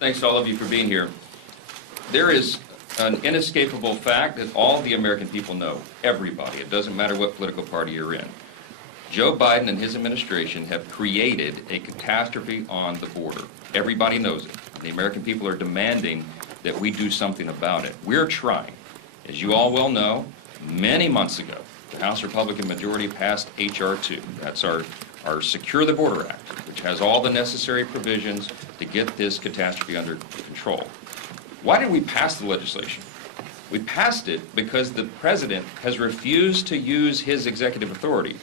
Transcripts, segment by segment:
Thanks to all of you for being here. There is an inescapable fact that all the American people know, everybody, it doesn't matter what political party you're in. Joe Biden and his administration have created a catastrophe on the border. Everybody knows it. The American people are demanding that we do something about it. We're trying. As you all well know, many months ago, the House Republican majority passed H.R. 2. That's our Secure the Border Act, which has all the necessary provisions to get this catastrophe under control. Why did we pass the legislation? We passed it because the president has refused to use his executive authority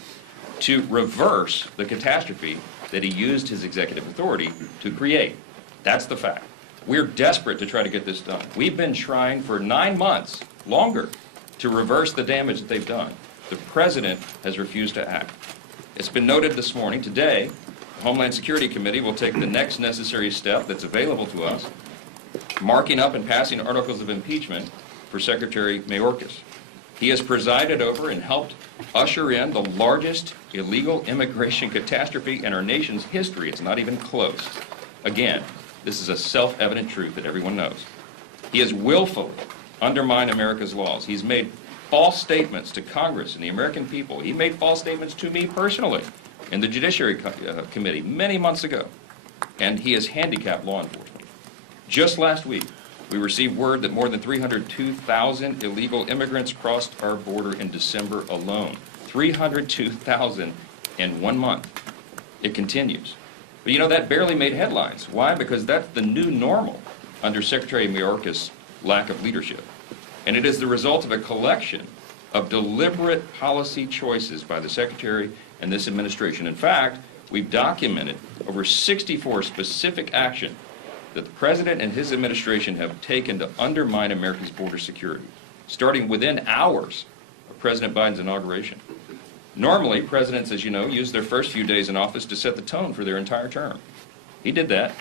to reverse the catastrophe that he used his executive authority to create. That's the fact. We're desperate to try to get this done. We've been trying for 9 months, longer, to reverse the damage that they've done. The president has refused to act. It's been noted this morning, today, the Homeland Security Committee will take the next necessary step that's available to us, marking up and passing articles of impeachment for Secretary Mayorkas. He has presided over and helped usher in the largest illegal immigration catastrophe in our nation's history. It's not even close. Again, this is a self-evident truth that everyone knows. He has willfully undermined America's laws. He's made false statements to Congress and the American people. He made false statements to me personally in the Judiciary Committee many months ago. And he has handicapped law enforcement. Just last week, we received word that more than 302,000 illegal immigrants crossed our border in December alone. 302,000 in 1 month. It continues. But you know, that barely made headlines. Why? Because that's the new normal under Secretary Mayorkas' lack of leadership. And it is the result of a collection of deliberate policy choices by the Secretary and this administration. In fact, we've documented over 64 specific actions that the President and his administration have taken to undermine America's border security, starting within hours of President Biden's inauguration. Normally, presidents, as you know, use their first few days in office to set the tone for their entire term. He did that.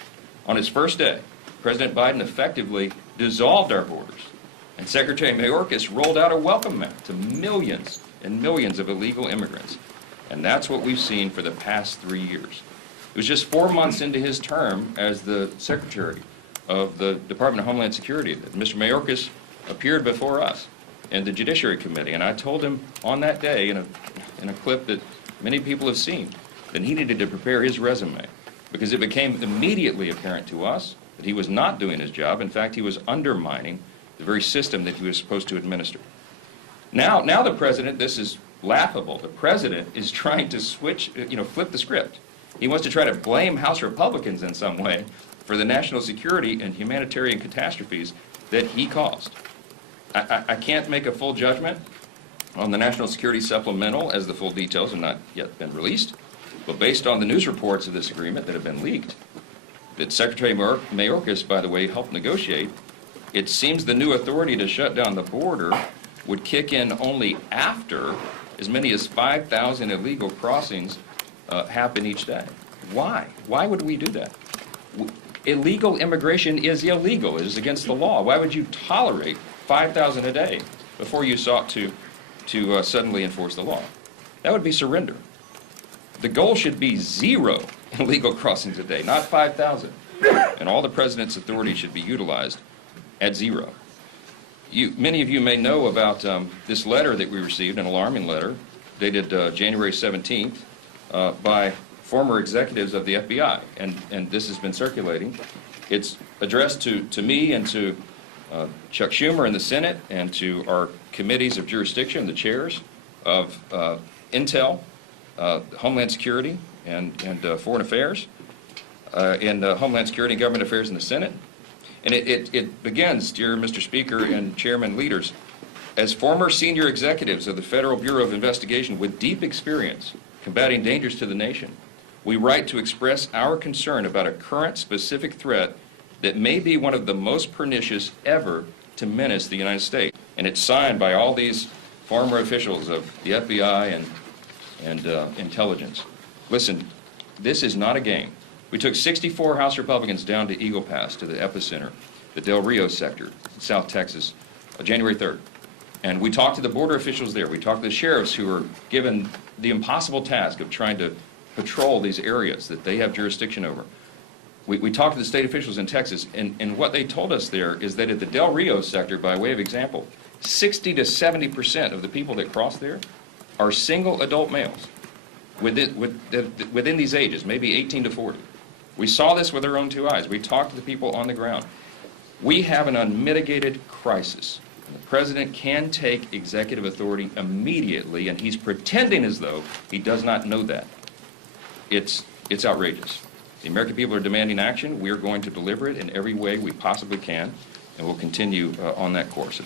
On his first day, President Biden effectively dissolved our borders, and Secretary Mayorkas rolled out a welcome mat to millions and millions of illegal immigrants. And that's what we've seen for the past 3 years. It was just 4 months into his term as the Secretary of the Department of Homeland Security that Mr. Mayorkas appeared before us in the Judiciary Committee. And I told him on that day in a clip that many people have seen that he needed to prepare his resume because it became immediately apparent to us that he was not doing his job. In fact, he was undermining the very system that he was supposed to administer. Now the president, this is laughable. The president is trying to flip the script. He wants to try to blame House Republicans in some way for the national security and humanitarian catastrophes that he caused. I can't make a full judgment on the national security supplemental as the full details have not yet been released, but based on the news reports of this agreement that have been leaked, that Secretary Mayorkas, by the way, helped negotiate, it seems the new authority to shut down the border would kick in only after as many as 5,000 illegal crossings happen each day. Why? Why would we do that? Illegal immigration is illegal. It is against the law. Why would you tolerate 5,000 a day before you sought to suddenly enforce the law? That would be surrender. The goal should be 0 illegal crossings a day, not 5,000. And all the president's authority should be utilized at 0. Many of you may know about this letter that we received, an alarming letter dated January 17th by former executives of the FBI, and this has been circulating. It's addressed to me and to Chuck Schumer in the Senate and to our committees of jurisdiction, the chairs of Intel, Homeland Security, and Foreign Affairs, and Homeland Security and Government Affairs in the Senate. And it begins, dear Mr. Speaker and Chairman leaders, as former senior executives of the Federal Bureau of Investigation with deep experience combating dangers to the nation, we write to express our concern about a current specific threat that may be one of the most pernicious ever to menace the United States. And it's signed by all these former officials of the FBI and intelligence. Listen, this is not a game. We took 64 House Republicans down to Eagle Pass, to the epicenter, the Del Rio sector, South Texas, January 3rd. And we talked to the border officials there. We talked to the sheriffs who were given the impossible task of trying to patrol these areas that they have jurisdiction over. We talked to the state officials in Texas, and what they told us there is that at the Del Rio sector, by way of example, 60 to 70% of the people that cross there are single adult males within these ages, maybe 18 to 40. We saw this with our own two eyes. We talked to the people on the ground. We have an unmitigated crisis. The president can take executive authority immediately, and he's pretending as though he does not know that. It's outrageous. The American people are demanding action. We're going to deliver it in every way we possibly can, and we'll continue on that course.